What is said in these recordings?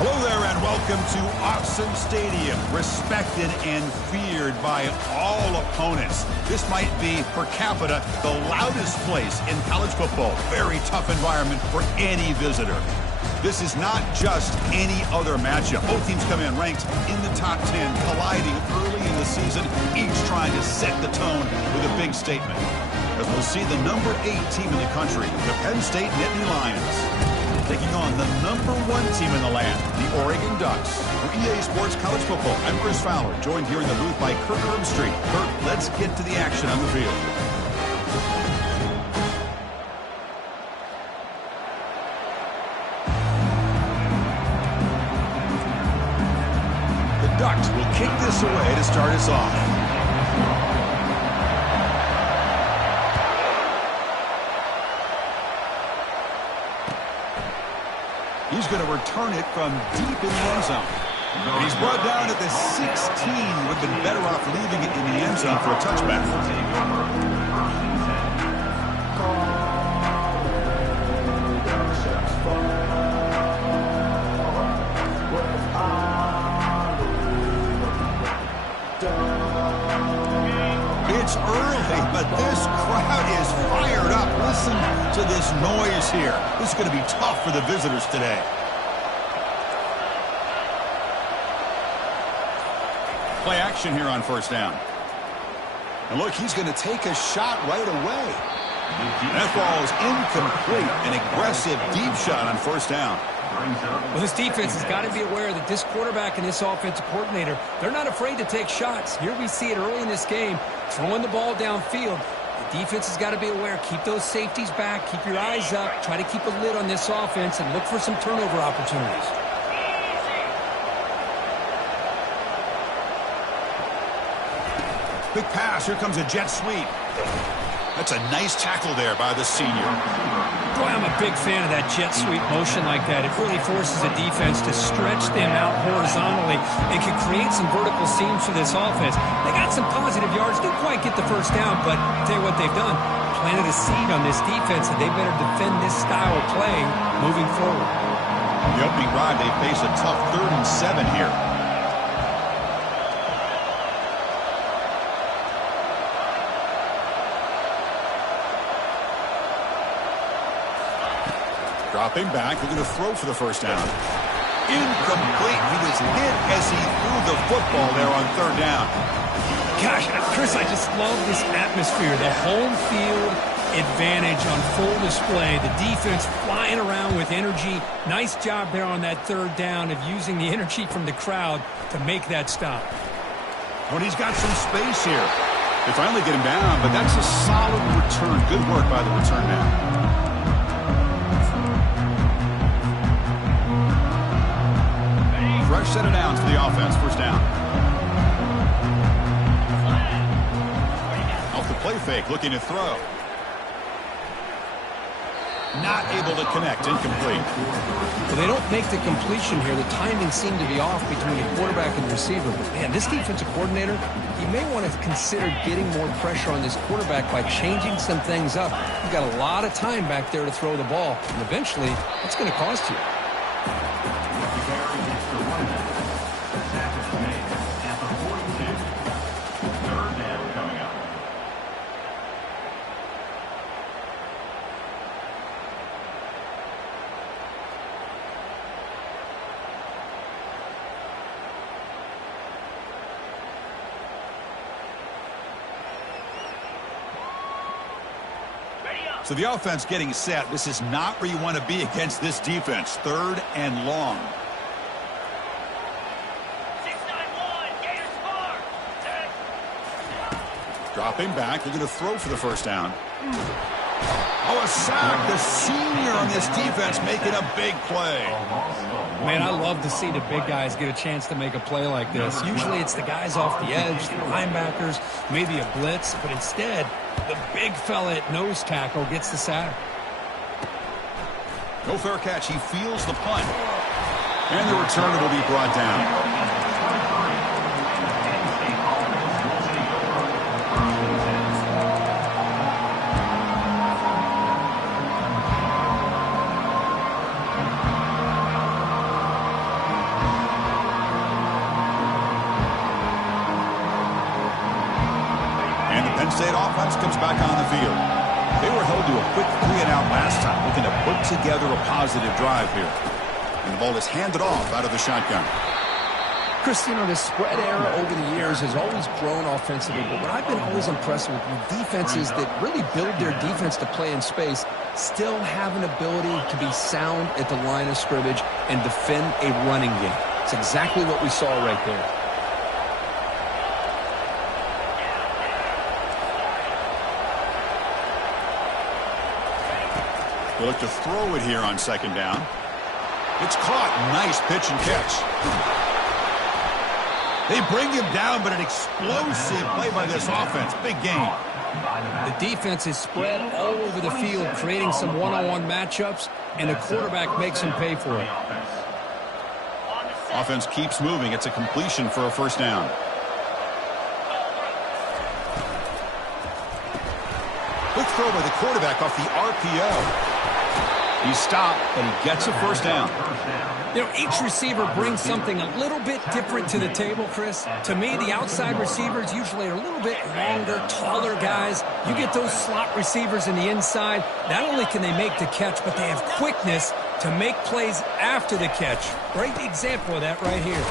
Hello there and welcome to Awesome Stadium, respected and feared by all opponents. This might be, per capita, the loudest place in college football. Very tough environment for any visitor. This is not just any other matchup. Both teams come in ranked in the top 10, colliding early in the season, each trying to set the tone with a big statement. As we'll see the number 8 team in the country, the Penn State Nittany Lions, taking on the number 1 team in the land, the Oregon Ducks. For EA Sports College Football, I'm Chris Fowler, joined here in the booth by Kirk Herbstreit. Kirk, let's get to the action on the field. The Ducks will kick this away to start us off. He's going to return it from deep in the end zone. And he's brought down at the 16. Would have been better off leaving it in the end zone for a touchback. It's early, but this crowd is fired up. Listen to this noise here. This is going to be tough for the visitors today. Play action here on first down. And look, he's going to take a shot right away. That ball is incomplete. An aggressive deep shot on first down. Well, this defense has got to be aware that this quarterback and this offensive coordinator, they're not afraid to take shots. Here we see it early in this game, throwing the ball downfield. The defense has got to be aware. Keep those safeties back. Keep your eyes up. Try to keep a lid on this offense and look for some turnover opportunities. Big pass. Here comes a jet sweep. That's a nice tackle there by the senior. Boy, I'm a big fan of that jet sweep motion like that. It really forces a defense to stretch them out horizontally and can create some vertical seams for this offense. They got some positive yards. Didn't quite get the first down, but I'll tell you what they've done. Planted a seed on this defense, and they better defend this style of playing moving forward. The opening drive, they face a tough 3rd and 7 here. Dropping back, they're going to throw for the first down. Incomplete. He was hit as he threw the football there on 3rd down. Gosh, Chris, I just love this atmosphere. The home field advantage on full display. The defense flying around with energy. Nice job there on that 3rd down of using the energy from the crowd to make that stop. Well, he's got some space here. They finally get him down, but that's a solid return. Good work by the return man. Fresh set of downs for the offense. First down. Off the play fake, looking to throw. Not able to connect. Incomplete. Well, they don't make the completion here. The timing seemed to be off between the quarterback and the receiver. But, man, this defensive coordinator, he may want to consider getting more pressure on this quarterback by changing some things up. You've got a lot of time back there to throw the ball. And eventually, that's going to cost you. So the offense getting set. This is not where you want to be against this defense. 3rd and long. 6-9-1, Gators score. Dropping back. They're going to throw for the first down. Oh, a sack. The senior on this defense making a big play. Man, I love to see the big guys get a chance to make a play like this. Usually it's the guys off the edge, the linebackers, maybe a blitz, but instead the big fella at nose tackle gets the sack. No fair catch. He feels the punt. And the return will be brought down. State offense comes back on the field. They were held to a quick 3-and-out last time, looking to put together a positive drive here. And the ball is handed off out of the shotgun. Chris, you know, the spread era over the years has always grown offensively, but what I've been always impressed with defenses that really build their defense to play in space still have an ability to be sound at the line of scrimmage and defend a running game. It's exactly what we saw right there. They look to throw it here on second down. It's caught. Nice pitch and catch. They bring him down, but an explosive play by this offense. Big gain. The defense is spread all over the field, creating some one-on-one matchups, and the quarterback makes him pay for it. Offense keeps moving. It's a completion for a first down. Quick throw by the quarterback off the RPO. He's stopped, but he gets a first down. You know, each receiver brings something a little bit different to the table, Chris. To me, the outside receivers usually are a little bit longer, taller guys. You get those slot receivers in the inside. Not only can they make the catch, but they have quickness to make plays after the catch. Great example of that right here.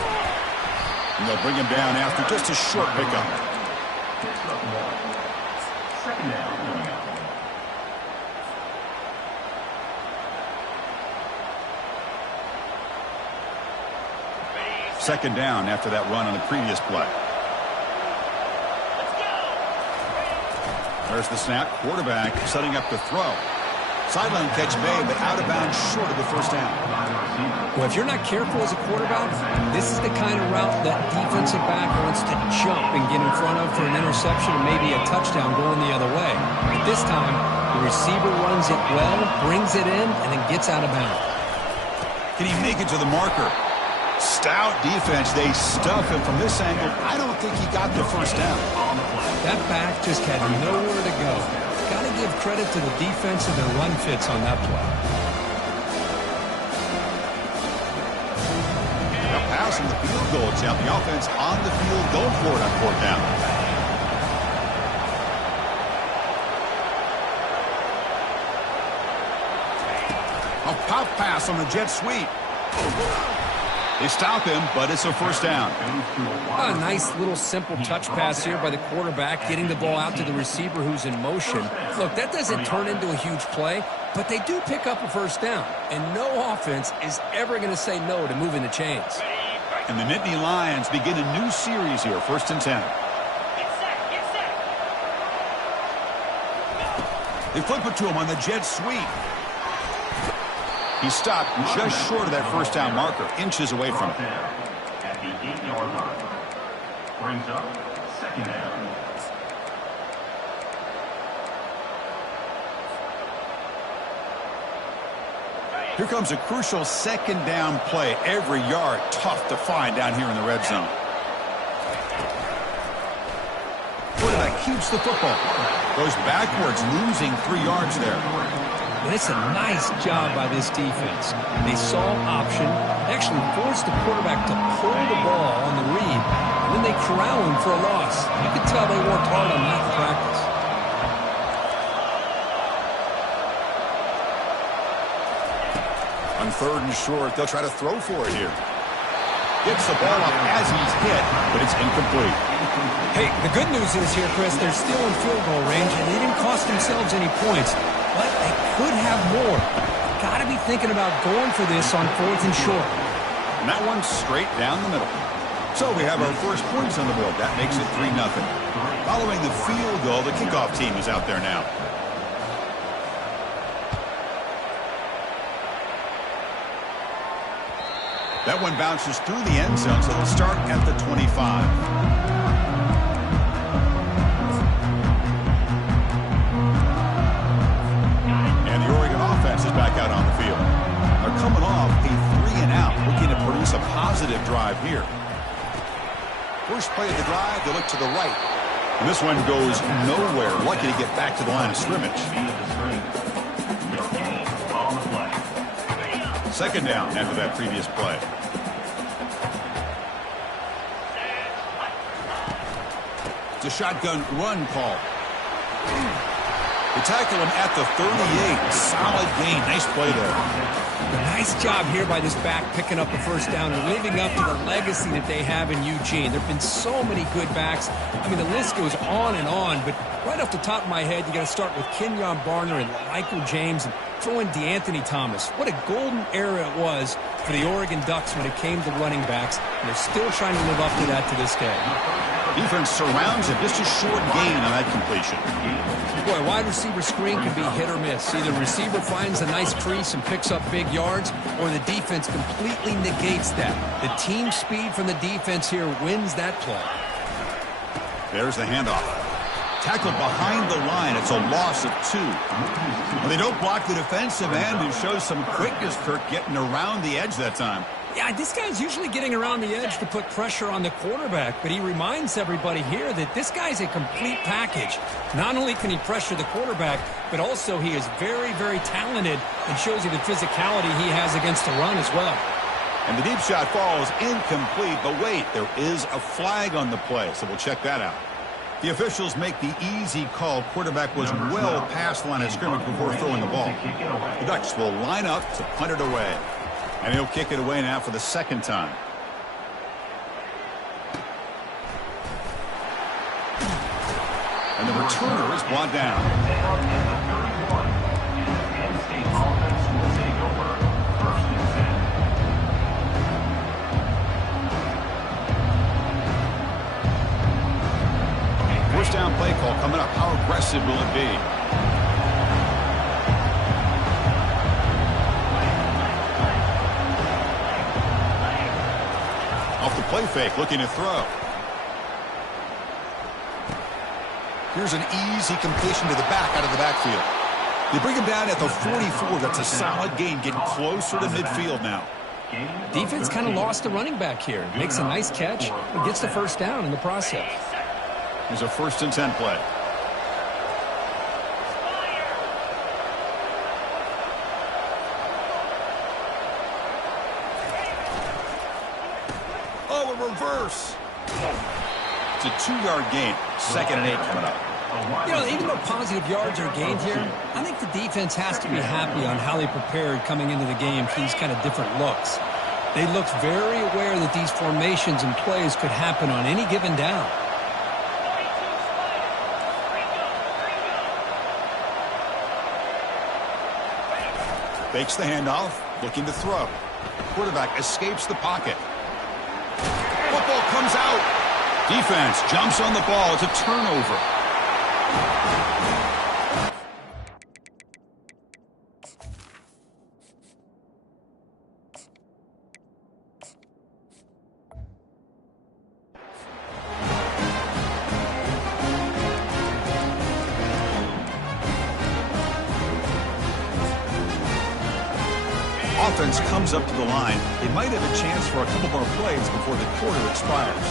And they'll bring him down after just a short pickup. Second down. Second down after that run on the previous play. There's the snap. Quarterback setting up to throw. Sideline catch made, but out of bounds short of the first down. Well, if you're not careful as a quarterback, this is the kind of route that defensive back wants to jump and get in front of for an interception and maybe a touchdown going the other way. But this time, the receiver runs it well, brings it in, and then gets out of bounds. Can he make it to the marker? Stout defense. They stuff him from this angle. I don't think he got the first down. That back just had nowhere to go. Got to give credit to the defense and their run fits on that play. Now passing the field goal attempt. The offense on the field going for it on fourth down. A pop pass on the jet sweep. They stop him, but it's a first down. A nice little simple touch pass here by the quarterback, getting the ball out to the receiver who's in motion. Look, that doesn't turn into a huge play, but they do pick up a first down. And no offense is ever going to say no to moving the chains. And the Nittany Lions begin a new series here, 1st and 10. They flip it to him on the jet sweep. He stopped just short of that first down marker, inches away from it. At the 8-yard line. Brings up second down. Here comes a crucial second down play. Every yard tough to find down here in the red zone. Quarterback keeps the football. Goes backwards, losing 3 yards there. And it's a nice job by this defense. They saw option, actually forced the quarterback to pull the ball on the read, and then they corral him for a loss. You could tell they worked hard on that in practice. On 3rd and short, they'll try to throw for it here. Gets the ball up as he's hit, but it's incomplete. Hey, the good news is here, Chris, they're still in field goal range, and they didn't cost themselves any points. But they could have more. Got to be thinking about going for this on 4th and short. And that one's straight down the middle. So we have our first points on the board. That makes it 3-0. Following the field goal, the kickoff team is out there now. That one bounces through the end zone, so they'll start at the 25. Back out on the field. They're coming off a 3-and-out, looking to produce a positive drive here. First play of the drive, they look to the right. And this one goes nowhere. Lucky to get back to the line of scrimmage. Second down after that previous play. It's a shotgun run call. They tackle him at the 38. Solid gain. Nice play there. Nice job here by this back picking up the first down and living up to the legacy that they have in Eugene. There have been so many good backs. I mean, the list goes on and on, but right off the top of my head, you got to start with Kenyon Barner and Michael James and throw in DeAnthony Thomas. What a golden era it was for the Oregon Ducks when it came to running backs, and they're still trying to live up to that to this day. Defense surrounds him. Just a short gain on that completion. Boy, wide receiver screen can be hit or miss. Either receiver finds a nice crease and picks up big yards, or the defense completely negates that. The team speed from the defense here wins that play. There's the handoff. Tackled behind the line. It's a loss of 2. Well, they don't block the defensive end and shows some quickness, Kirk, getting around the edge that time. Yeah, this guy's usually getting around the edge to put pressure on the quarterback, but he reminds everybody here that this guy's a complete package. Not only can he pressure the quarterback, but also he is very, very talented and shows you the physicality he has against the run as well. And the deep shot falls incomplete, but wait, there is a flag on the play, so we'll check that out. The officials make the easy call. Quarterback was well past the line of scrimmage before throwing the ball. The Ducks will line up to punt it away. And he'll kick it away now for the second time. And the returner is brought down. First down play call coming up. How aggressive will it be? Off the play fake, looking to throw. Here's an easy completion to the back out of the backfield. They bring him down at the 44. That's a solid gain, getting closer to midfield now. Defense kind of lost the running back here. Makes a nice catch and gets the first down in the process. Here's a 1st and 10 play. Oh, a reverse. It's a 2-yard gain. 2nd and 8 coming up. You know, even though positive yards are gained here, I think the defense has to be happy on how they prepared coming into the game for these kind of different looks. They looked very aware that these formations and plays could happen on any given down. Fakes the handoff, looking to throw. Quarterback escapes the pocket. Football comes out. Defense jumps on the ball. It's a turnover. Offense comes up to the line. They might have a chance for a couple more plays before the quarter expires.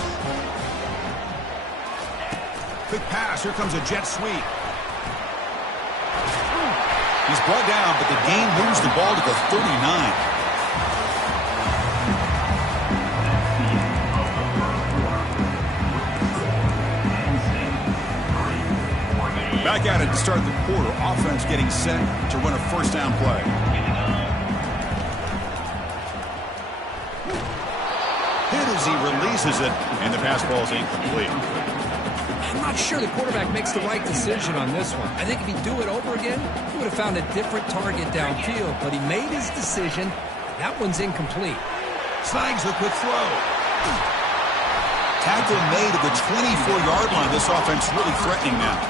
Quick pass. Here comes a jet sweep. He's brought down, but the game moves the ball to the 39. Back at it to start the quarter. Offense getting set to run a first down play. Hit as he releases it, and the pass ball is incomplete. I'm not sure the quarterback makes the right decision on this one. I think if he'd do it over again, he would have found a different target downfield, but he made his decision. That one's incomplete. Snags the quick throw. Tackle made at the 24-yard line. This offense really threatening now.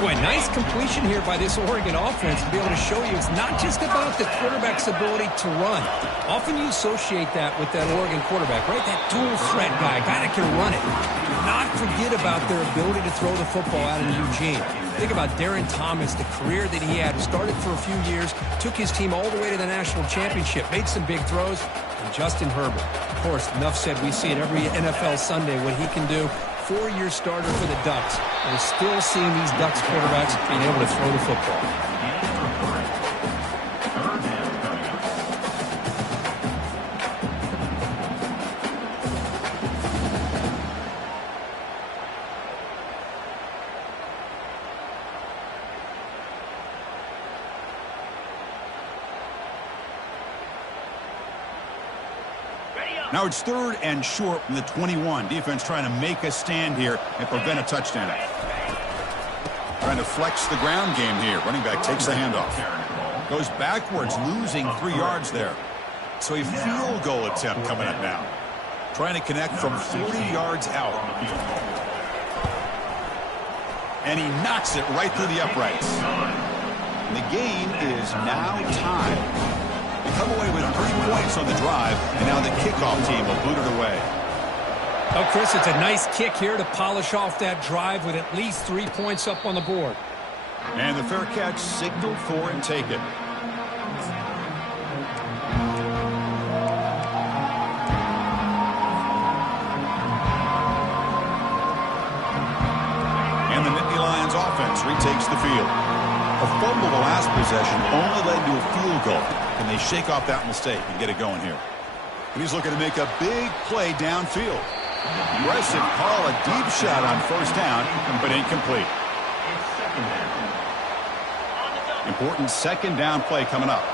Boy, nice completion here by this Oregon offense to be able to show you it's not just about the quarterback's ability to run. Often you associate that with that Oregon quarterback, right? That dual threat guy that can run it. Do not forget about their ability to throw the football out in Eugene. Think about Darren Thomas, the career that he had. Started for a few years, took his team all the way to the national championship, made some big throws. And Justin Herbert, of course, enough said, we see it every NFL Sunday what he can do. 4-year starter for the Ducks. We're still seeing these Ducks quarterbacks being able to throw the football. Now it's 3rd and short from the 21. Defense trying to make a stand here and prevent a touchdown. Trying to flex the ground game here. Running back takes the handoff. Goes backwards, losing 3 yards there. So a field goal attempt coming up now. Trying to connect from 40 yards out. And he knocks it right through the uprights. And the game is now tied. They come away with 3 points on the drive, and now the kickoff team will boot it away. Oh, Chris, it's a nice kick here to polish off that drive with at least 3 points up on the board. And the fair catch signaled for and taken. And the Nittany Lions offense retakes the field. A fumble the last possession only led to a field goal. Can they shake off that mistake and get it going here? And he's looking to make a big play downfield. Aggressive call, a deep shot on 1st down, but incomplete. Important 2nd down play coming up.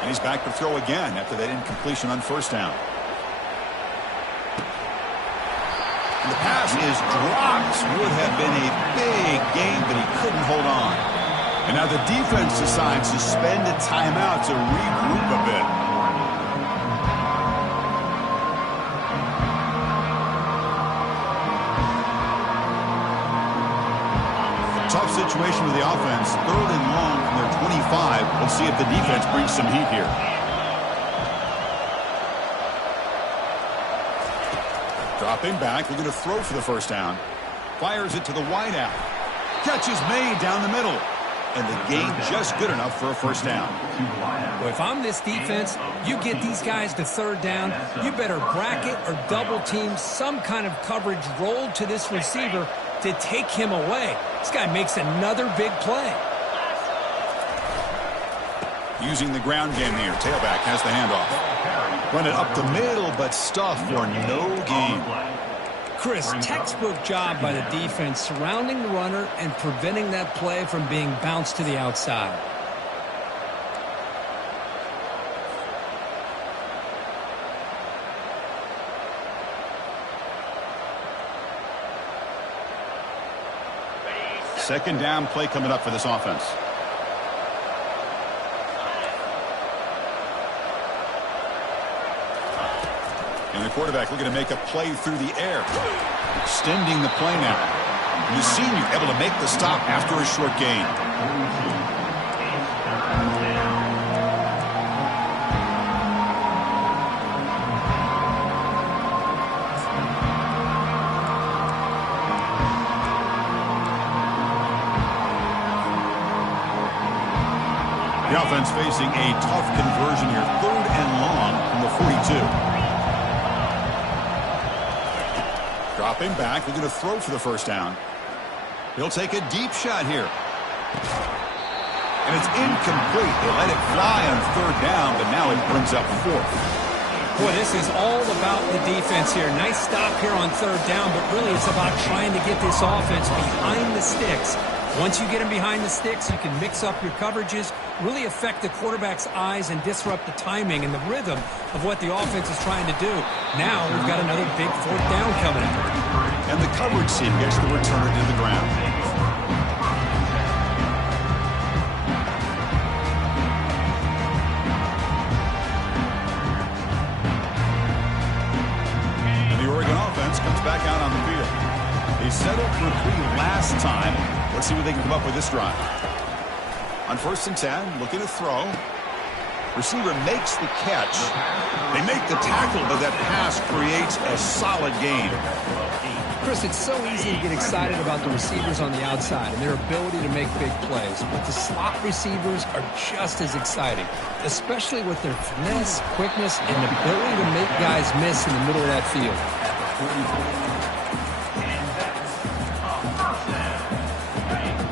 And he's back to throw again after that incompletion on 1st down. And the pass is dropped. Would have been a big game, but he couldn't hold on. And now the defense decides to spend a timeout to regroup a bit. Tough situation with the offense. 3rd and long from their 25. Let's see if the defense brings some heat here. Dropping back, looking to throw for the 1st down. Fires it to the wideout. Catch is made down the middle. And the gain just good enough for a 1st down. Well, if I'm this defense, you get these guys to 3rd down, you better bracket or double team some kind of coverage rolled to this receiver to take him away. This guy makes another big play. Using the ground game here. Tailback has the handoff. Run it up the middle, but stuff for no gain. Chris, textbook job by the defense surrounding the runner and preventing that play from being bounced to the outside. Second down play coming up for this offense. And the quarterback looking to make a play through the air. Extending the play now. The senior able to make the stop after a short gain. The offense facing a tough conversion here. 3rd and long from the 42. Dropping back, looking to throw for the 1st down. He'll take a deep shot here. And it's incomplete. They let it fly on 3rd down, but now it brings up 4th. Boy, this is all about the defense here. Nice stop here on 3rd down, but really it's about trying to get this offense behind the sticks. Once you get them behind the sticks, you can mix up your coverages, really affect the quarterback's eyes and disrupt the timing and the rhythm of what the offense is trying to do. Now we've got another big 4th down coming up. And the coverage team gets the returner to the ground. And the Oregon offense comes back out on the field. They settled for 3 last time. Let's see what they can come up with this drive. On 1st and 10, looking to throw. Receiver makes the catch. They make the tackle, but that pass creates a solid gain. Chris, it's so easy to get excited about the receivers on the outside and their ability to make big plays, but the slot receivers are just as exciting, especially with their finesse, quickness, and ability to make guys miss in the middle of that field.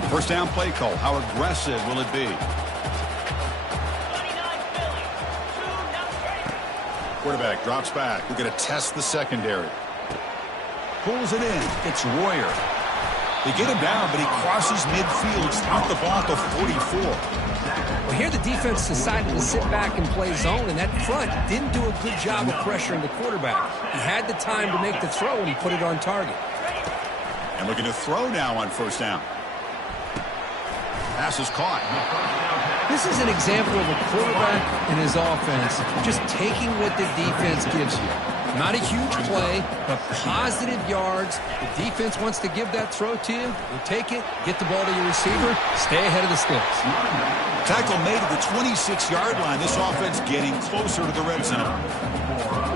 1st down play call. How aggressive will it be? Quarterback drops back. We're going to test the secondary. Pulls it in. It's Royer. They get him down, but he crosses midfield, out the ball to 44. Well, here the defense decided to sit back and play zone, and that front didn't do a good job of pressuring the quarterback. He had the time to make the throw, and he put it on target. And looking to throw now on first down. Pass is caught. This is an example of a quarterback and his offense just taking what the defense gives you. Not a huge play, but positive yards. The defense wants to give that throw to you. You take it, get the ball to your receiver, stay ahead of the sticks. Tackle made at the 26-yard line. This offense getting closer to the red zone.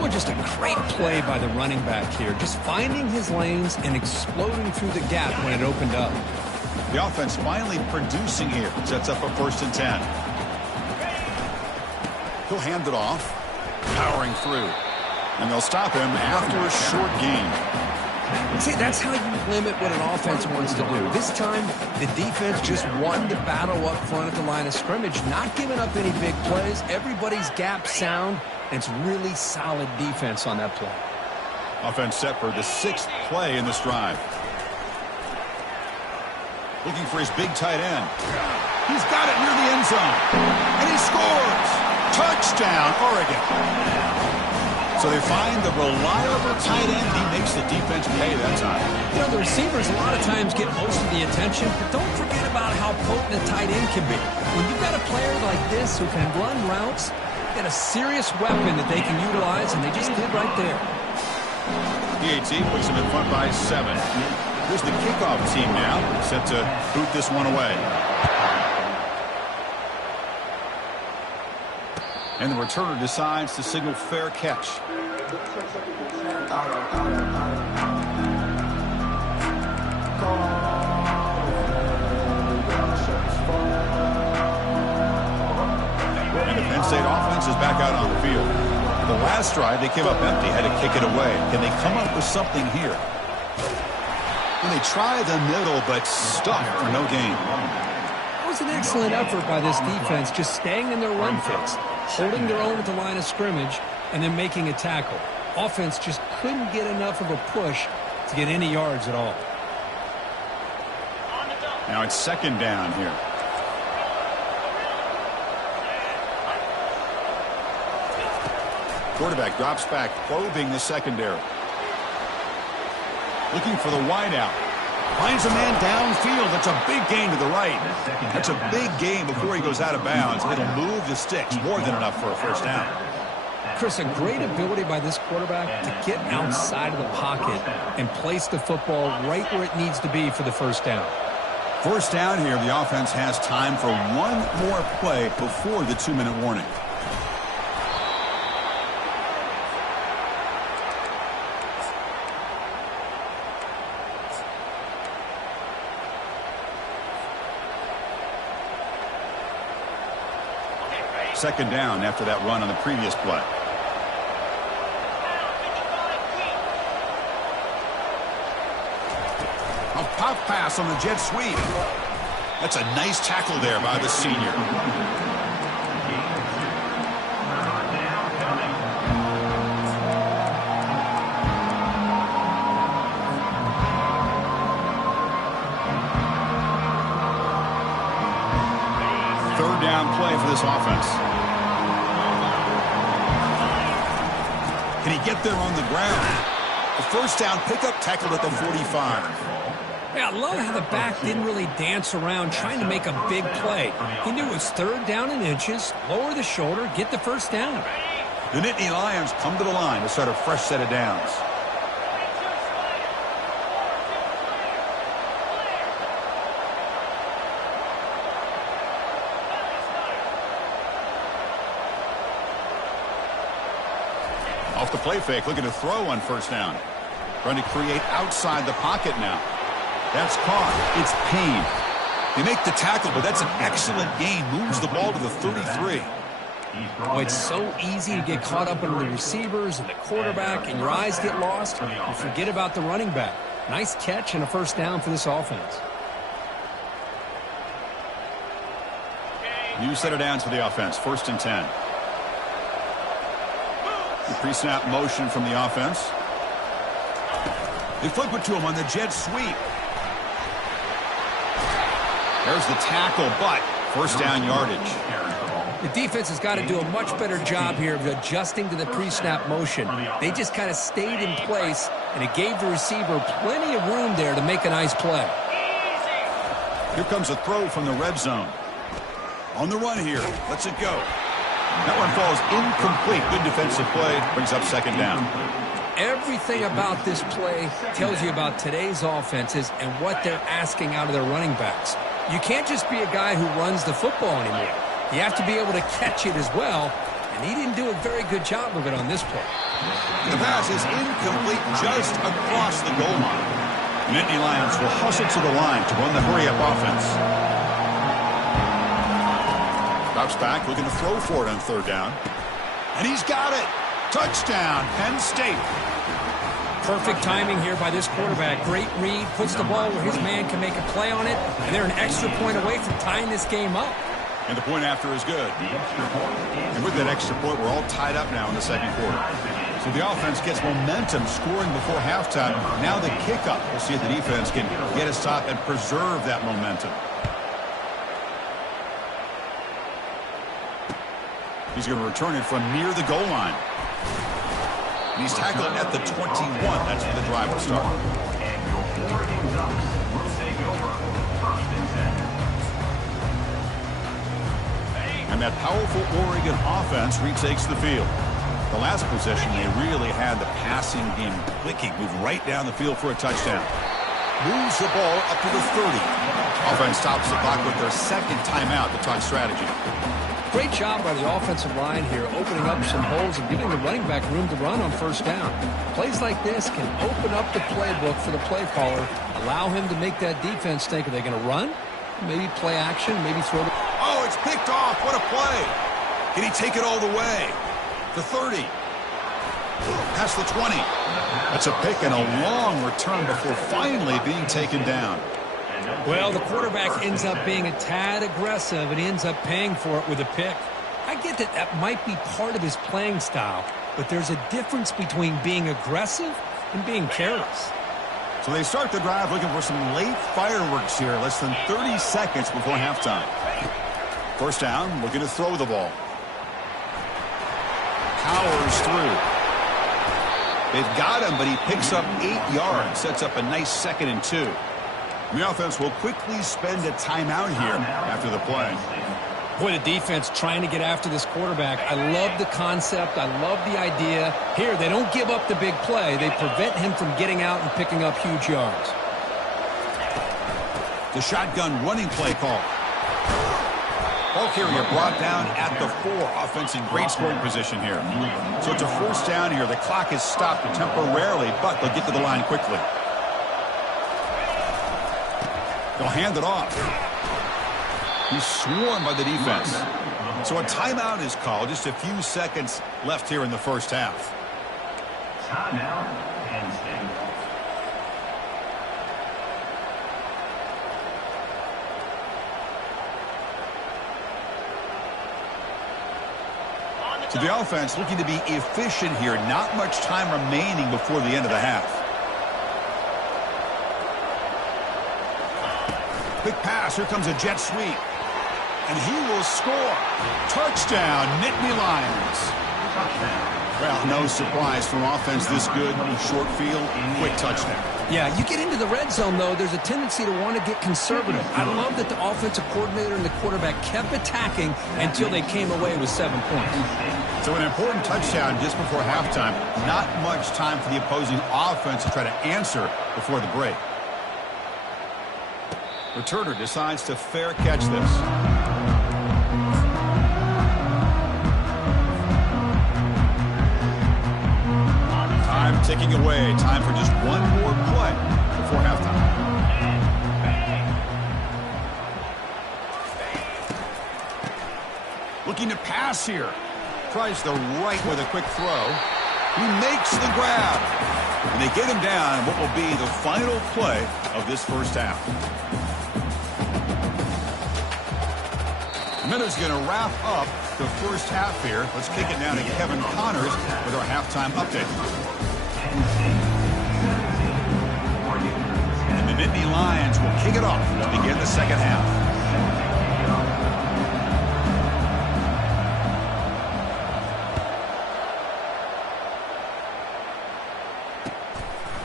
Well, just a great play by the running back here. Just finding his lanes and exploding through the gap when it opened up. The offense finally producing here. Sets up a 1st and 10. He'll hand it off. Powering through. And they'll stop him after a short gain. See, that's how you limit what an offense wants to do. This time, the defense just won the battle up front at the line of scrimmage, not giving up any big plays. Everybody's gap sound, and it's really solid defense on that play. Offense set for the 6th play in this drive. Looking for his big tight end. He's got it near the end zone. And he scores! Touchdown, Oregon. So they find the reliable tight end. He makes the defense pay that time. You know, the receivers a lot of times get most of the attention, but don't forget about how potent a tight end can be. When you've got a player like this who can run routes, get a serious weapon that they can utilize, and they just did right there. PAT puts him in front by 7. Here's the kickoff team now, set to boot this one away. And the returner decides to signal fair catch. And the Penn State offense is back out on the field. The last drive, they came up empty, had to kick it away. Can they come up with something here? And they try the middle, but stuck for no gain. It was an excellent effort by this defense, just staying in their run fix, holding their own at the line of scrimmage, and then making a tackle. Offense just couldn't get enough of a push to get any yards at all. Now it's 2nd down here. Quarterback drops back, probing the secondary. Looking for the wideout. Finds a man downfield. That's a big gain to the right. That's a big gain before he goes out of bounds. It'll move the sticks. More than enough for a 1st down. Chris, a great ability by this quarterback to get outside of the pocket and place the football right where it needs to be for the 1st down. 1st down here. The offense has time for one more play before the 2-minute warning. Second down after that run on the previous play. A pop pass on the jet sweep. That's a nice tackle there by the senior. Third down play for this offense. Can he get there on the ground? The 1st down pickup tackled at the 45. Yeah, I love how the back didn't really dance around trying to make a big play. He knew it was 3rd down in inches, lower the shoulder, get the 1st down. The Nittany Lions come to the line to start a fresh set of downs. Off the play fake, looking to throw on 1st down. Trying to create outside the pocket now. That's caught. It's Payne. They make the tackle, but that's an excellent gain. Moves the ball to the 33. Oh, it's so easy to get caught up in the receivers and the quarterback, and your eyes get lost. You forget about the running back. Nice catch and a 1st down for this offense. New set of downs for the offense. 1st and 10. The pre-snap motion from the offense. They flip it to him on the jet sweep. There's the tackle, but first down yardage. The defense has got to do a much better job here of adjusting to the pre-snap motion. They just kind of stayed in place, and it gave the receiver plenty of room there to make a nice play. Here comes a throw from the red zone. On the run here. Lets it go. That one falls incomplete. Good defensive play. Brings up second down. Everything about this play tells you about today's offenses and what they're asking out of their running backs. You can't just be a guy who runs the football anymore. You have to be able to catch it as well, and he didn't do a very good job of it on this play. The pass is incomplete just across the goal line. The Nittany Lions will hustle to the line to run the hurry-up offense. Drops back, looking to throw for it on third down. And he's got it. Touchdown, Penn State. Perfect timing here by this quarterback. Great read, puts the ball where his man can make a play on it, and they're an extra point away from tying this game up. And the point after is good. And with that extra point, we're all tied up now in the second quarter. So the offense gets momentum scoring before halftime. Now the kickoff. We'll see if the defense can get a stop and preserve that momentum. He's going to return it from near the goal line. And he's tackled at the 21. That's where the drive will start. And your Oregon Ducks will take over first and 10. And that powerful Oregon offense retakes the field. The last possession, they really had the passing game clicking. Move right down the field for a touchdown. Moves the ball up to the 30. Offense stops the clock with their second timeout to talk strategy. Great job by the offensive line here, opening up some holes and giving the running back room to run on first down. Plays like this can open up the playbook for the play caller, allow him to make that defense think, are they going to run? Maybe play action, maybe throw the... Oh, it's picked off. What a play. Can he take it all the way? The 30. Past the 20. That's a pick and a long return before finally being taken down. Well, the quarterback ends up being a tad aggressive, and he ends up paying for it with a pick. I get that that might be part of his playing style, but there's a difference between being aggressive and being careless. So they start the drive looking for some late fireworks here, less than 30 seconds before halftime. First down, looking to throw the ball. Powers through. They've got him, but he picks up 8 yards, sets up a nice 2nd and 2. The offense will quickly spend a timeout here after the play. Boy, the defense trying to get after this quarterback. I love the concept. I love the idea. Here, they don't give up the big play. They prevent him from getting out and picking up huge yards. The shotgun running play call. Ball carrier brought down at the 4. Offense in great scoring position here. So it's a first down here. The clock is stopped temporarily, but they'll get to the line quickly. They'll hand it off. He's swarmed by the defense. So a timeout is called. Just a few seconds left here in the first half. Timeout, Penn State. So the offense looking to be efficient here. Not much time remaining before the end of the half. Quick pass. Here comes a jet sweep. And he will score. Touchdown, Nittany Lions. Well, no surprise from offense this good. Short field, quick touchdown. Yeah, you get into the red zone, though, there's a tendency to want to get conservative. I love that the offensive coordinator and the quarterback kept attacking until they came away with 7 points. So an important touchdown just before halftime. Not much time for the opposing offense to try to answer before the break. Returner decides to fair catch this. Time ticking away. Time for just one more play before halftime. Looking to pass here. Tries the right with a quick throw. He makes the grab. And they get him down what will be the final play of this first half. Minutes going to wrap up the first half here. Let's kick it down to Kevin Connors with our halftime update. And the Nittany Lions will kick it off to begin the second half.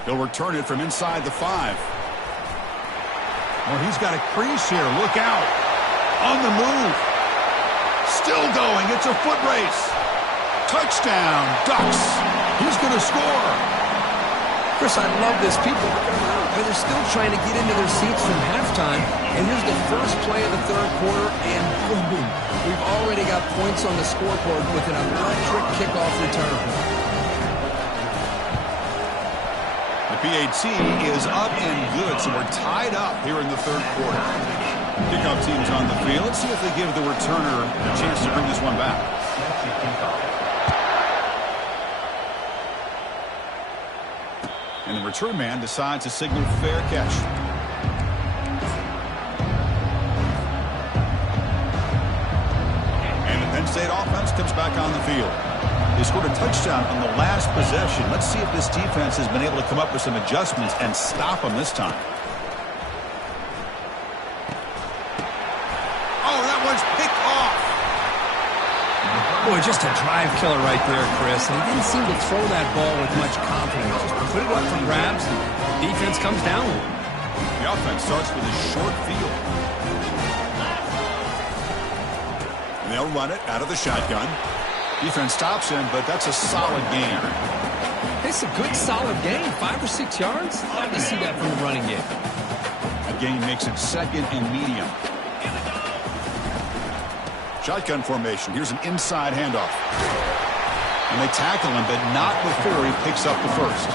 He'll return it from inside the 5. Well, he's got a crease here. Look out. On the move. Still going. It's a foot race. Touchdown, Ducks. He's going to score. Chris, I love this. People, they're still trying to get into their seats from halftime. And here's the first play of the third quarter, and boom, we've already got points on the scoreboard with an electric kickoff return. The PAT is up and good, so we're tied up here in the third quarter. Kickoff team's on the field. Let's see if they give the returner a chance to bring this one back. And the return man decides to signal fair catch. And the Penn State offense comes back on the field. They scored a touchdown on the last possession. Let's see if this defense has been able to come up with some adjustments and stop them this time. Oh, that one's picked off. Boy, just a drive killer right there, Chris. And he didn't seem to throw that ball with much confidence. Just put it up for grabs, and defense comes down with it. The offense starts with a short field. And they'll run it out of the shotgun. Defense stops him, but that's a solid gain. It's a good, solid gain. 5 or 6 yards. Glad to see that from the running game. A gain makes it second and medium. Shotgun formation. Here's an inside handoff. And they tackle him, but not before he picks up the first.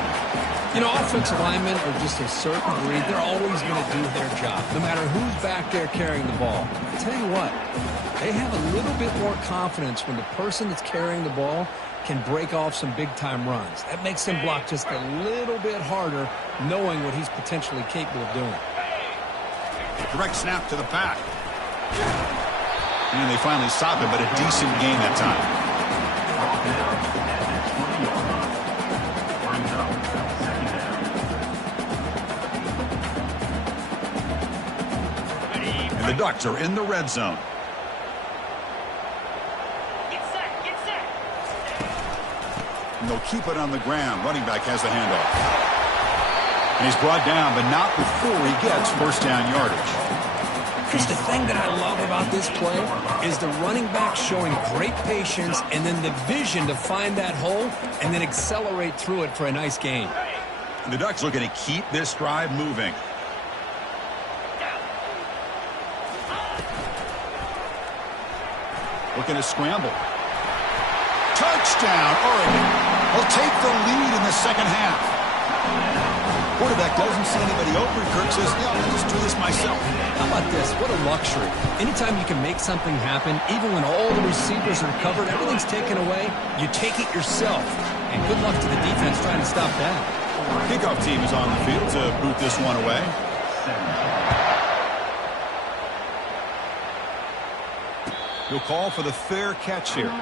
You know, offensive linemen are just a certain breed. They're always going to do their job, no matter who's back there carrying the ball. I tell you what, they have a little bit more confidence when the person that's carrying the ball can break off some big-time runs. That makes them block just a little bit harder, knowing what he's potentially capable of doing. Direct snap to the back. And they finally stop him, but a decent gain that time. And the Ducks are in the red zone. Get set, get set. And they'll keep it on the ground. Running back has the handoff. And he's brought down, but not before he gets first down yardage. Chris, the thing that I love about this play is the running back showing great patience and then the vision to find that hole and then accelerate through it for a nice gain. And the Ducks looking to keep this drive moving. Looking to scramble. Touchdown, Oregon. They'll take the lead in the second half. Quarterback doesn't see anybody open. Kirk says, yeah, I'll just do this myself. How about this? What a luxury. Anytime you can make something happen, even when all the receivers are covered, everything's taken away, you take it yourself. And good luck to the defense trying to stop that. Kickoff team is on the field to boot this one away. He'll call for the fair catch here.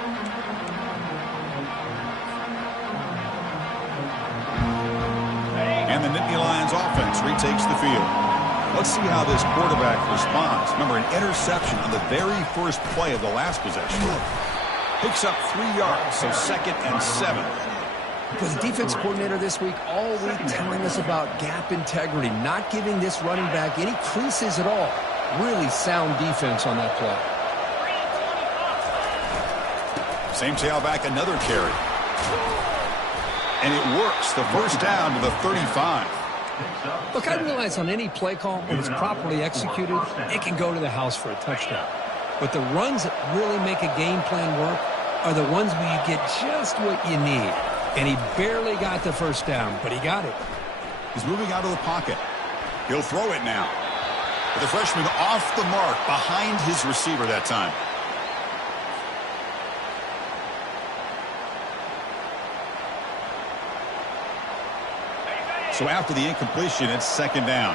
And the Nittany Lions offense retakes the field. Let's see how this quarterback responds. Remember, an interception on the very first play of the last possession. Picks up 3 yards, so 2nd and 7. For the defense coordinator this week, all week telling us about gap integrity, not giving this running back any creases at all. Really sound defense on that play. Same tailback, another carry. And it works. The first down to the 35. Look, I realize on any play call, when it's properly executed, it can go to the house for a touchdown. But the runs that really make a game plan work are the ones where you get just what you need. And he barely got the first down, but he got it. He's moving out of the pocket. He'll throw it now. But the freshman off the mark behind his receiver that time. So after the incompletion, it's 2nd down.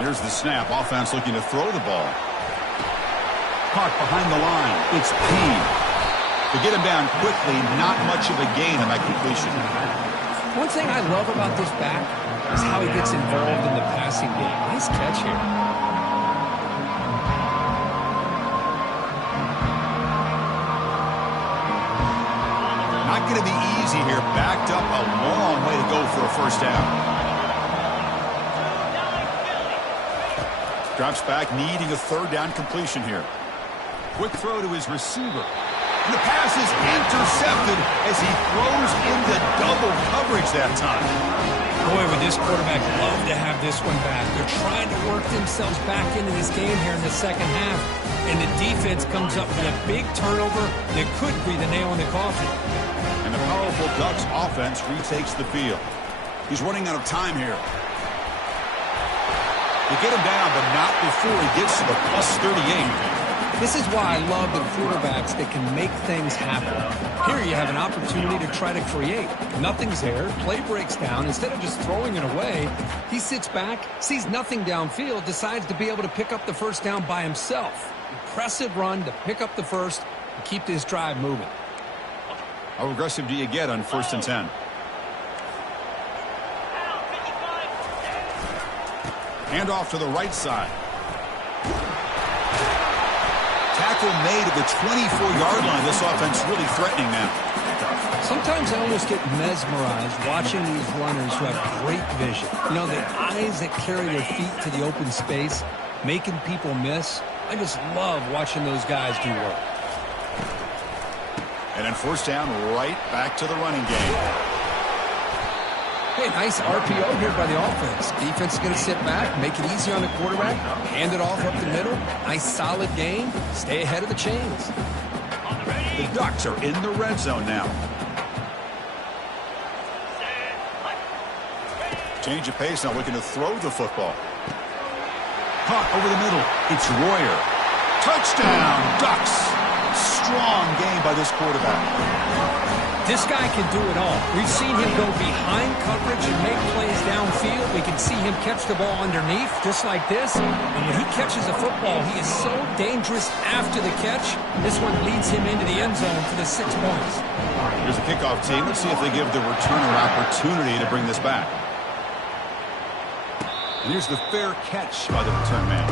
Here's the snap. Offense looking to throw the ball. Caught behind the line. It's Payne. To get him down quickly, not much of a gain on that completion. One thing I love about this back is how he gets involved in the passing game. Nice catch here. Not going to be easy here. Backed up a long way to go for a first down. Drops back, needing a third down completion here. Quick throw to his receiver. And the pass is intercepted as he throws into double coverage that time. Boy, would this quarterback love to have this one back. They're trying to work themselves back into this game here in the second half. And the defense comes up with a big turnover that could be the nail in the coffin. And the powerful Ducks offense retakes the field. He's running out of time here. They get him down, but not before he gets to the +38. This is why I love the quarterbacks that can make things happen. Here you have an opportunity to try to create. Nothing's there. Play breaks down. Instead of just throwing it away, he sits back, sees nothing downfield, decides to be able to pick up the first down by himself. Impressive run to pick up the first and keep this drive moving. How aggressive do you get on 1st and 10? Hand off to the right side. Tackle made at the 24-yard line. This offense really threatening now. Sometimes I almost get mesmerized watching these runners who have great vision. You know, the eyes that carry their feet to the open space, making people miss. I just love watching those guys do work. And then first down, right back to the running game. Hey, nice RPO here by the offense. Defense is going to sit back, make it easy on the quarterback, hand it off up the middle. Nice solid game. Stay ahead of the chains. The Ducks are in the red zone now. Change of pace, now looking to throw the football. Caught over the middle. It's Royer. Touchdown, Ducks. Strong game by this quarterback. This guy can do it all. We've seen him go behind coverage and make plays downfield. We can see him catch the ball underneath, just like this. And when he catches a football, he is so dangerous after the catch. This one leads him into the end zone for the 6 points. Here's the kickoff team. Let's see if they give the returner opportunity to bring this back. And here's the fair catch by the return man.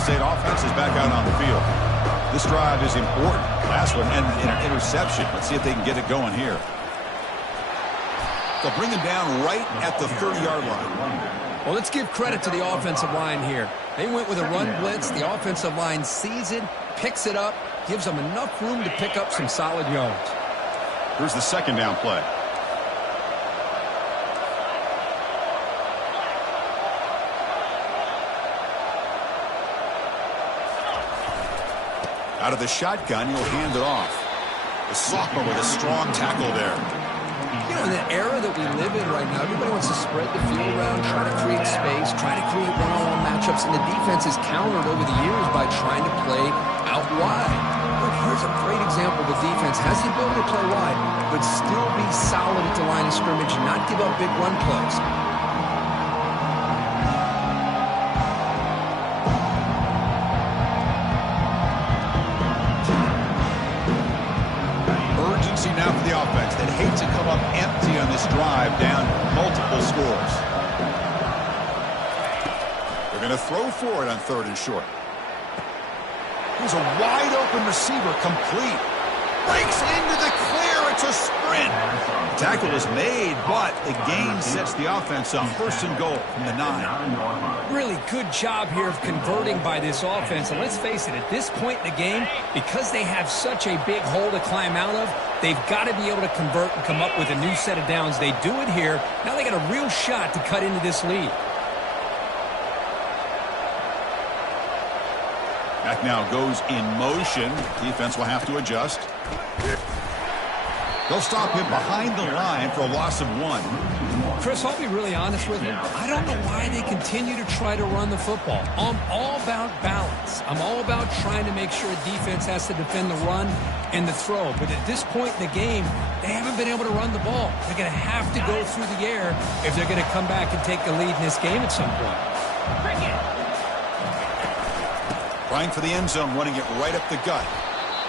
State offense is back out on the field. This drive is important. Last one ended in an interception. Let's see if they can get it going here. They'll bring him down right at the 30-yard line. Well, let's give credit to the offensive line here. They went with a run blitz. The offensive line sees it, picks it up, gives them enough room to pick up some solid yards. Here's the second down play. Out of the shotgun, he'll hand it off. The sophomore with a strong tackle there. You know, in the era that we live in right now, everybody wants to spread the field around, try to create space, try to create one-on-one matchups, and the defense is countered over the years by trying to play out wide. But here's a great example. The defense has the ability to play wide, but still be solid at the line of scrimmage and not give up big run plays. Now for the offense that hates to come up empty on this drive, down multiple scores. They're going to throw for it on 3rd and short. Here's a wide open receiver, complete. Breaks into the clear. It's a sprint. The tackle is made, but the gain sets the offense up. 1st and goal from the 9. Really good job here of converting by this offense. And let's face it, at this point in the game, because they have such a big hole to climb out of, they've got to be able to convert and come up with a new set of downs. They do it here. Now they got a real shot to cut into this lead. Back now goes in motion. Defense will have to adjust. They'll stop him behind the line for a loss of 1. Chris, I'll be really honest with you. I don't know why they continue to try to run the football. I'm all about balance. I'm all about trying to make sure defense has to defend the run and the throw. But at this point in the game, they haven't been able to run the ball. They're going to have to go through the air if they're going to come back and take the lead in this game at some point. Trying for the end zone, running it right up the gut.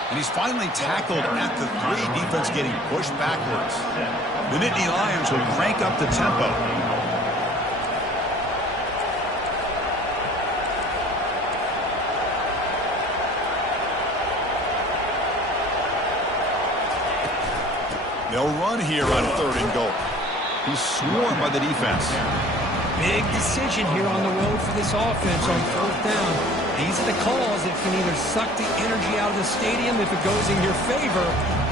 And he's finally tackled at the 3. Defense getting pushed backwards. The Nittany Lions will crank up the tempo. They'll run here on 3rd and goal. He's swarmed by the defense. Big decision here on the road for this offense on 4th down. These are the calls that can either suck the energy out of the stadium if it goes in your favor,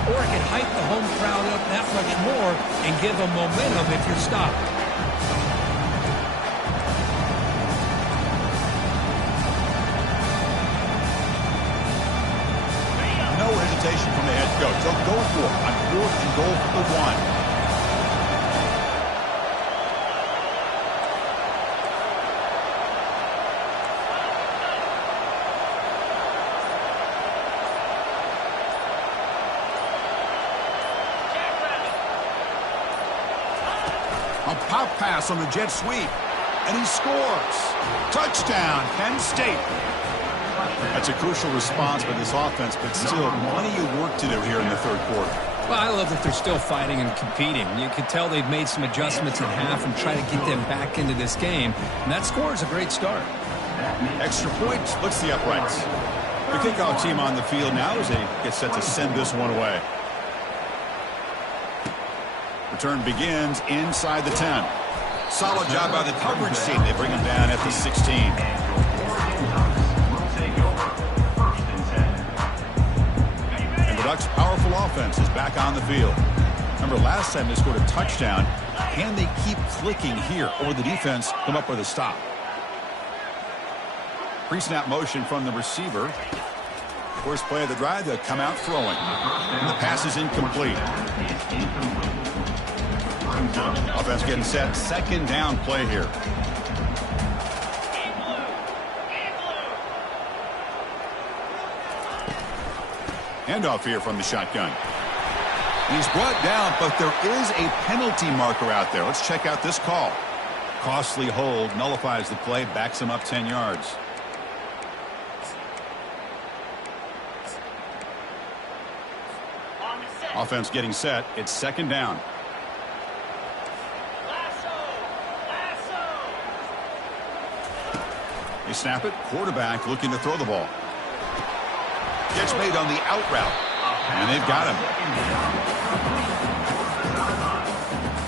or it can hype the home crowd up that much more and give them momentum if you're stopped. No hesitation from the head coach. They'll go for it on 4th and goal for the 1. A pop pass on the jet sweep, and he scores. Touchdown, Penn State. That's a crucial response by this offense, but still plenty of work to do here in the 3rd quarter. Well, I love that they're still fighting and competing. You can tell they've made some adjustments in half and try to get them back into this game, and that score is a great start. Extra point splits the uprights. The kickoff team on the field now as they get set to send this one away. Return begins inside the 10. Solid job by the coverage team. They bring him down at the 16. And the Ducks' powerful offense is back on the field. Remember, last time they scored a touchdown. Can they keep clicking here, or the defense come up with a stop? Pre-snap motion from the receiver. First play of the drive, they'll come out throwing. And the pass is incomplete. Offense getting set. 2nd down play here. Handoff here from the shotgun. And he's brought down, but there is a penalty marker out there. Let's check out this call. Costly hold, nullifies the play, backs him up 10 yards. Offense getting set. It's 2nd down. They snap it. Quarterback looking to throw the ball. Gets made on the out route. And they've got him.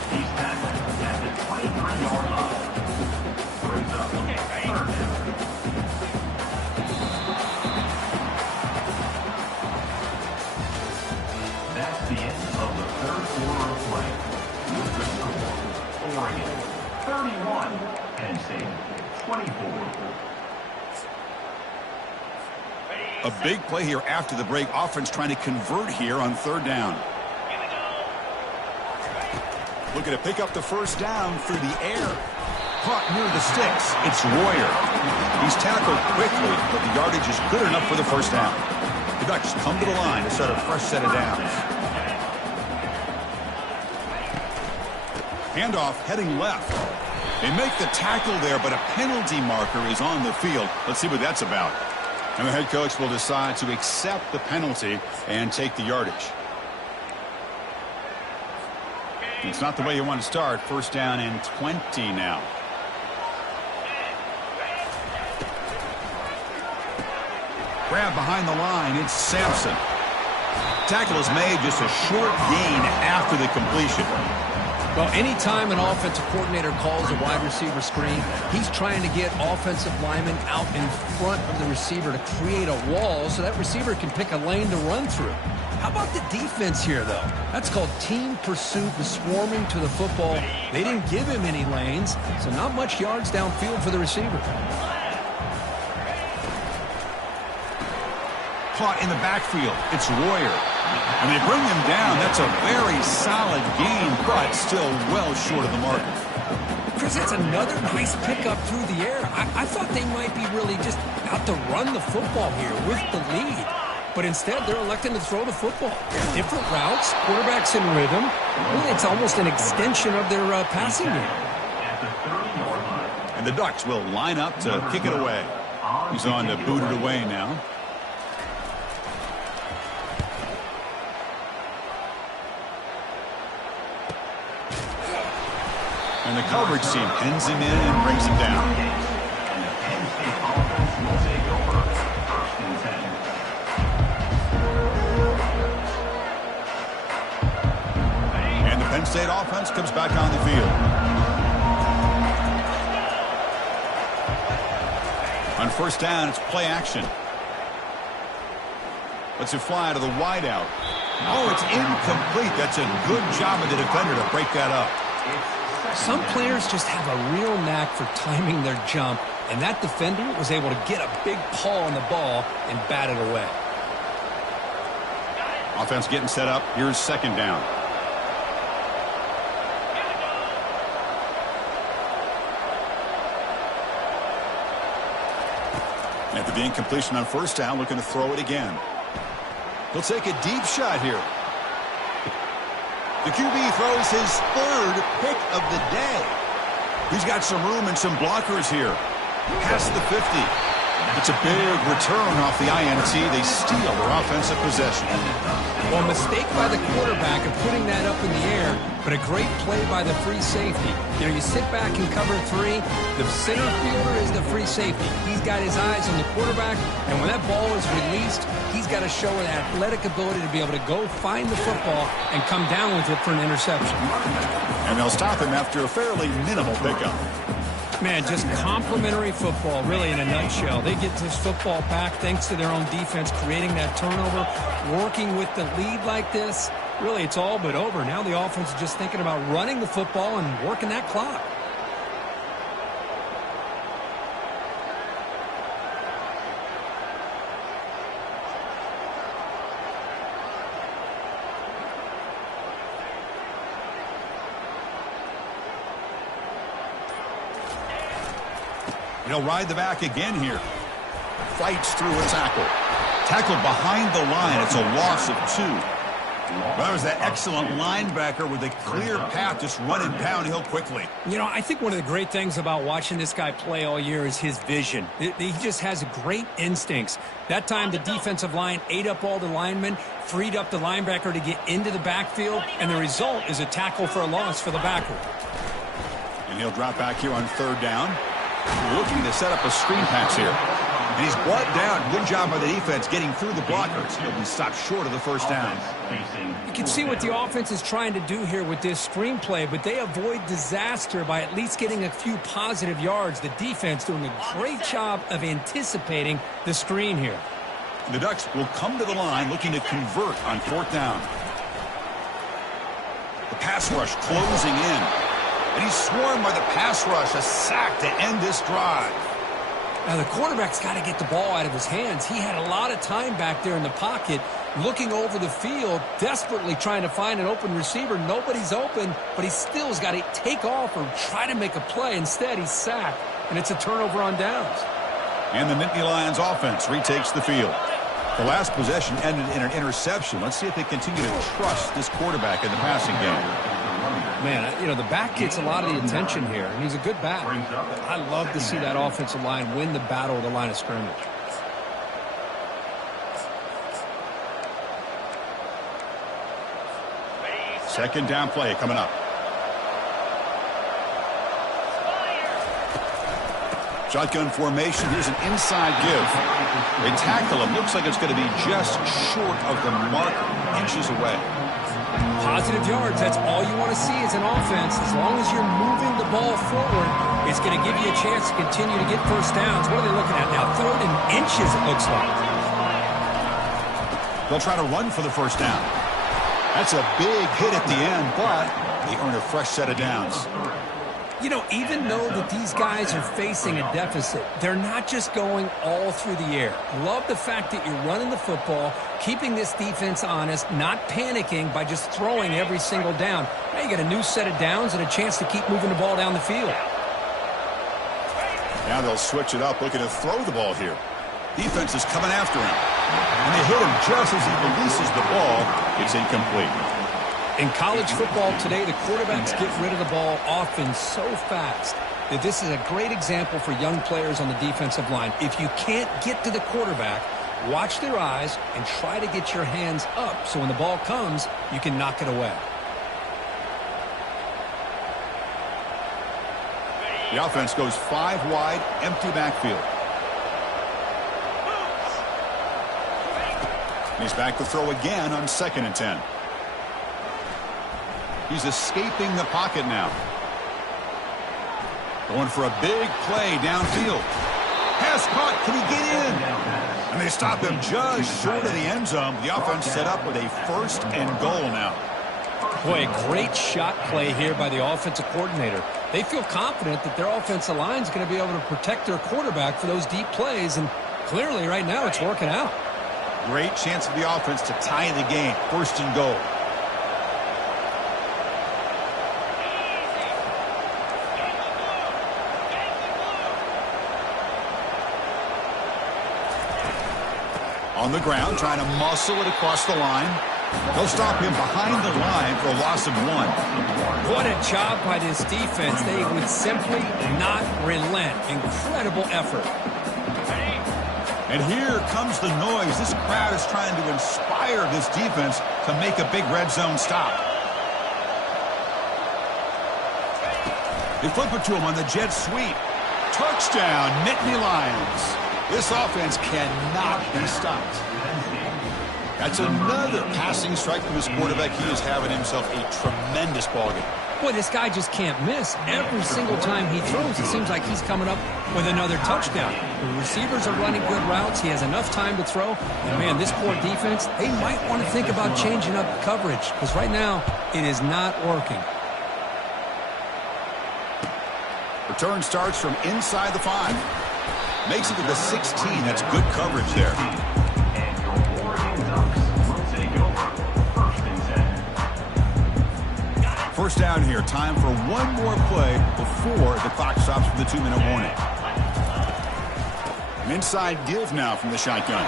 He's tackled at the 23-yard line. Brings up 3rd down. That's the end of the 3rd quarter of play. With the score, Oregon 31, Penn State 24. A big play here after the break. Offense trying to convert here on 3rd down. Looking to pick up the 1st down through the air. Caught near the sticks. It's Royer. He's tackled quickly, but the yardage is good enough for the 1st down. The Ducks come to the line to set a fresh set of downs. Handoff heading left. They make the tackle there, but a penalty marker is on the field. Let's see what that's about. And the head coach will decide to accept the penalty and take the yardage. It's not the way you want to start. 1st down and 20 now. Grab behind the line. It's Sampson. Tackle is made, just a short gain after the completion. Well, anytime an offensive coordinator calls a wide receiver screen, he's trying to get offensive linemen out in front of the receiver to create a wall so that receiver can pick a lane to run through. How about the defense here, though? That's called team pursuit and swarming to the football. They didn't give him any lanes, so not much yards downfield for the receiver. Caught in the backfield. It's Royer. And they bring him down. That's a very solid gain, but still well short of the mark. Chris, that's another nice pickup through the air. I thought they might be really just out to run the football here with the lead. But instead, they're electing to throw the football. Different routes, quarterbacks in rhythm. Really, it's almost an extension of their passing game. At the 30-yard line. And the Ducks will line up to kick it away. He's on to boot it away now. And the coverage team pins him in and brings him down. And the Penn State offense will take over 1st and 10. And the Penn State offense comes back on the field. On 1st down, it's play action. Lets it fly to the wideout. Oh, it's incomplete. That's a good job of the defender to break that up. Some players just have a real knack for timing their jump, and that defender was able to get a big paw on the ball and bat it away. Offense getting set up. Here's 2nd down. After the incompletion on 1st down, looking to throw it again. He'll take a deep shot here. The QB throws his 3rd pick of the day. He's got some room and some blockers here. Past the 50. It's a big return off the INT. They steal their offensive possession. Well, a mistake by the quarterback of putting that up in the air, but a great play by the free safety. You know, you sit back and cover 3. The center fielder is the free safety. He's got his eyes on the quarterback, and when that ball is released, he's got to show an athletic ability to be able to go find the football and come down with it for an interception. And they'll stop him after a fairly minimal pickup. Man, just complimentary football, really, in a nutshell. They get this football back thanks to their own defense, creating that turnover, working with the lead like this. Really, it's all but over. Now the offense is just thinking about running the football and working that clock. He'll ride the back again here. Fights through a tackle. Tackled behind the line. It's a loss of 2. Well, that was that excellent linebacker with a clear path, just running downhill quickly. You know, I think one of the great things about watching this guy play all year is his vision. He just has great instincts. That time, the defensive line ate up all the linemen, freed up the linebacker to get into the backfield, and the result is a tackle for a loss for the backer. And he'll drop back here on 3rd down. Looking to set up a screen pass here. And he's brought down. Good job by the defense getting through the blockers. He'll be stopped short of the 1st down. You can see what the offense is trying to do here with this screenplay, but they avoid disaster by at least getting a few positive yards. The defense doing a great job of anticipating the screen here. The Ducks will come to the line looking to convert on 4th down. The pass rush closing in. And he's swarmed by the pass rush. A sack to end this drive. Now, the quarterback's got to get the ball out of his hands. He had a lot of time back there in the pocket, looking over the field, desperately trying to find an open receiver. Nobody's open, but he still has got to take off or try to make a play. Instead, he's sacked, and it's a turnover on downs. And the Nittany Lions offense retakes the field. The last possession ended in an interception. Let's see if they continue to trust this quarterback in the passing game. Man, you know, the back gets a lot of the attention here, and he's a good back. I love to see that offensive line win the battle of the line of scrimmage. Second down play coming up. Shotgun formation. Here's an inside give. They tackle him. Looks like it's going to be just short of the mark, inches away. Positive yards, that's all you want to see as an offense. As long as you're moving the ball forward, it's going to give you a chance to continue to get 1st downs. What are they looking at now? 3rd and inches, it looks like. They'll try to run for the 1st down. That's a big hit at the end, but they earn a fresh set of downs. You know, even though that these guys are facing a deficit, they're not just going all through the air. Love the fact that you're running the football, keeping this defense honest, not panicking by just throwing every single down. Now you got a new set of downs and a chance to keep moving the ball down the field. Now they'll switch it up, looking to throw the ball here. Defense is coming after him. And they hit him just as he releases the ball. It's incomplete. In college football today, the quarterbacks get rid of the ball often so fast. that this is a great example for young players on the defensive line. If you can't get to the quarterback, watch their eyes and try to get your hands up so when the ball comes, you can knock it away. The offense goes 5 wide, empty backfield. He's back to throw again on 2nd and 10. He's escaping the pocket now. Going for a big play downfield. Pass caught. Can he get in? And they stop him just short of the end zone. The offense set up with a 1st and goal now. Boy, a great shot play here by the offensive coordinator. They feel confident that their offensive line is going to be able to protect their quarterback for those deep plays, and clearly right now it's working out. Great chance for the offense to tie the game. 1st and goal. On the ground, trying to muscle it across the line. They'll stop him behind the line for a loss of 1. What a job by this defense. They would simply not relent. Incredible effort. And here comes the noise. This crowd is trying to inspire this defense to make a big red zone stop. They flip it to him on the jet sweep. Touchdown, Nittany Lions. This offense cannot be stopped. That's another passing strike from his quarterback. He is having himself a tremendous ballgame. Boy, this guy just can't miss. Every single time he throws, it seems like he's coming up with another touchdown. The receivers are running good routes. He has enough time to throw. And, man, this poor defense, they might want to think about changing up coverage because right now it is not working. Return starts from inside the 5. Makes it to the 16. That's good coverage there. And your Oregon Ducks will take over 1st and 10. First down here. Time for one more play before the clock stops for the 2-minute warning. An inside give now from the shotgun.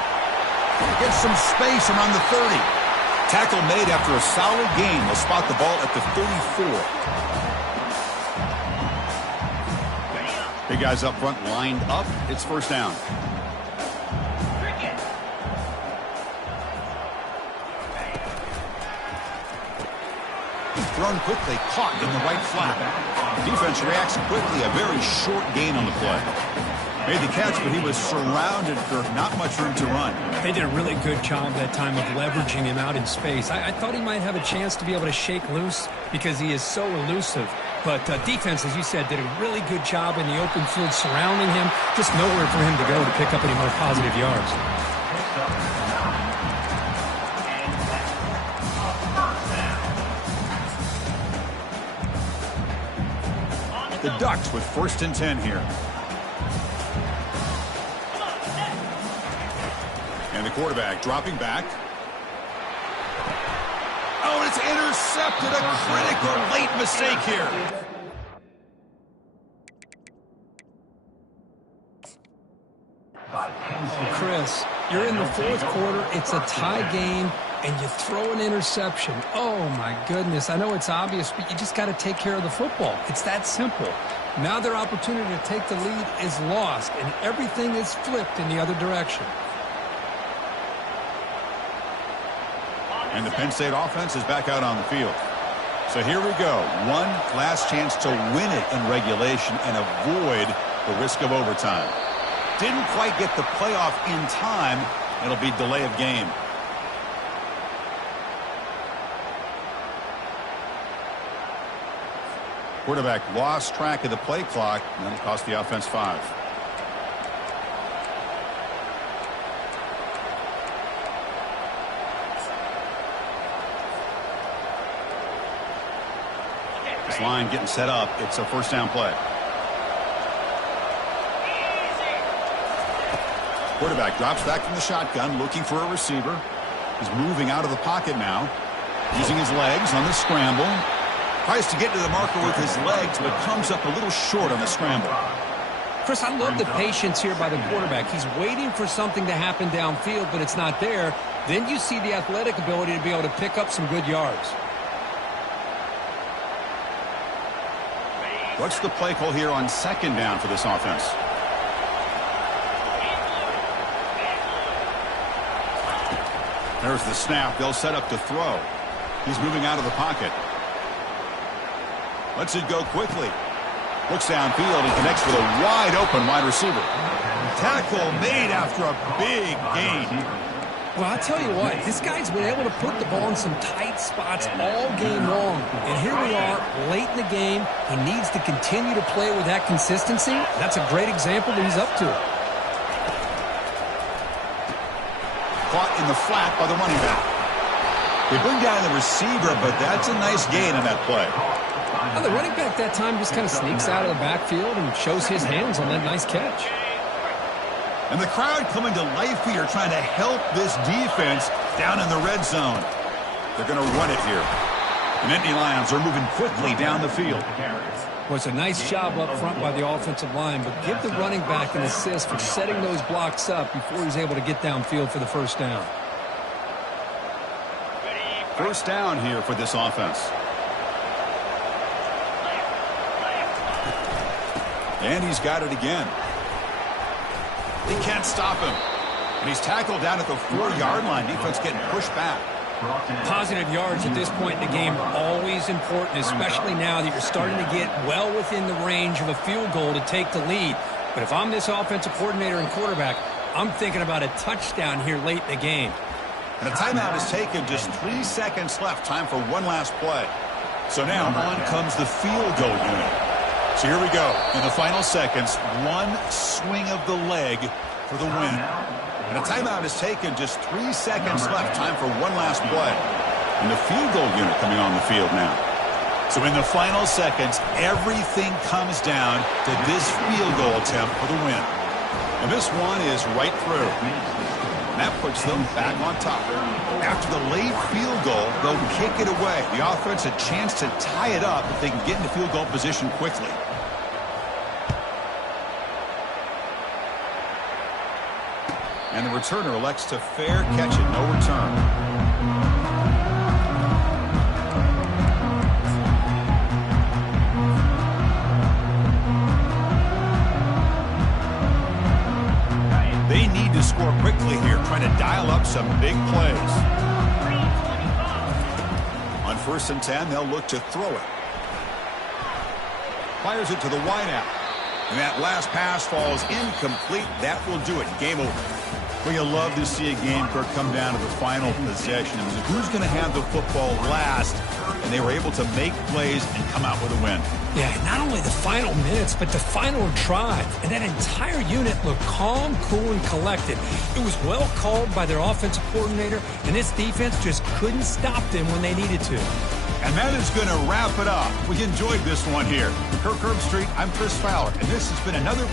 Gets some space around the 30. Tackle made after a solid gain. They'll spot the ball at the 34. Big guys up front lined up. It's 1st down. Thrown quickly, caught in the right flat. Defense reacts quickly. A very short gain on the play. Made the catch, but he was surrounded for not much room to run. They did a really good job that time of leveraging him out in space. I thought he might have a chance to be able to shake loose because he is so elusive. But defense, as you said, did a really good job in the open field surrounding him. Just nowhere for him to go to pick up any more positive yards. The Ducks with 1st and 10 here. And the quarterback dropping back. Oh, it's intercepted. A critical late mistake here. Chris, you're in the 4th quarter. It's a tie game, and you throw an interception. Oh, my goodness. I know it's obvious, but you just got to take care of the football. It's that simple. Now their opportunity to take the lead is lost, and everything is flipped in the other direction. And the Penn State offense is back out on the field. So here we go. One last chance to win it in regulation and avoid the risk of overtime. Didn't quite get the playoff in time. It'll be delay of game. Quarterback lost track of the play clock, and that'll cost the offense 5. This line getting set up. It's a 1st down play. Quarterback drops back from the shotgun, looking for a receiver. He's moving out of the pocket now, using his legs on the scramble. Tries to get to the marker with his legs, but comes up a little short on the scramble. Chris, I love the patience here by the quarterback. He's waiting for something to happen downfield, but it's not there. Then you see the athletic ability to be able to pick up some good yards. What's the play call here on second down for this offense? There's the snap. They'll set up to throw. He's moving out of the pocket. Lets it go quickly. Looks downfield and connects with a wide open wide receiver. Tackle made after a big gain. Well, I'll tell you what, this guy's been able to put the ball in some tight spots all game long. And here we are, late in the game. He needs to continue to play with that consistency. That's a great example that he's up to it. Caught in the flat by the running back. They bring down the receiver, but that's a nice gain on that play. Well, the running back that time just kind of sneaks out of the backfield and shows his hands on that nice catch. And the crowd coming to life here, trying to help this defense down in the red zone. They're going to run it here. The Nittany Lions are moving quickly down the field. Well, it's a nice job up front by the offensive line, but give the running back an assist for setting those blocks up before he's able to get downfield for the first down. First down here for this offense. And he's got it again. They can't stop him. And he's tackled down at the 4-yard line. Defense getting pushed back. Positive yards at this point in the game are always important, especially now that you're starting to get well within the range of a field goal to take the lead. But if I'm this offensive coordinator and quarterback, I'm thinking about a touchdown here late in the game. And a timeout is taken. Just 3 seconds left. Time for one last play. So now on comes the field goal unit. So here we go. In the final seconds, one swing of the leg for the win. And a timeout is taken. Just 3 seconds left. Time for one last play. And the field goal unit coming on the field now. So in the final seconds, everything comes down to this field goal attempt for the win. And this one is right through. And that puts them back on top. After the late field goal, they'll kick it away. The offense a chance to tie it up if they can get into field goal position quickly. And the returner elects to fair catch it, no return. They need to score quickly here, trying to dial up some big plays. On 1st and 10, they'll look to throw it. Fires it to the wideout. And that last pass falls incomplete. That will do it. Game over. Well, you love to see a game, Kirk, come down to the final possession. I mean, who's going to have the football last? And they were able to make plays and come out with a win. Yeah, not only the final minutes, but the final drive. And that entire unit looked calm, cool, and collected. It was well called by their offensive coordinator, and this defense just couldn't stop them when they needed to. And that is going to wrap it up. We enjoyed this one here. Kirk Herbstreit, I'm Chris Fowler, and this has been another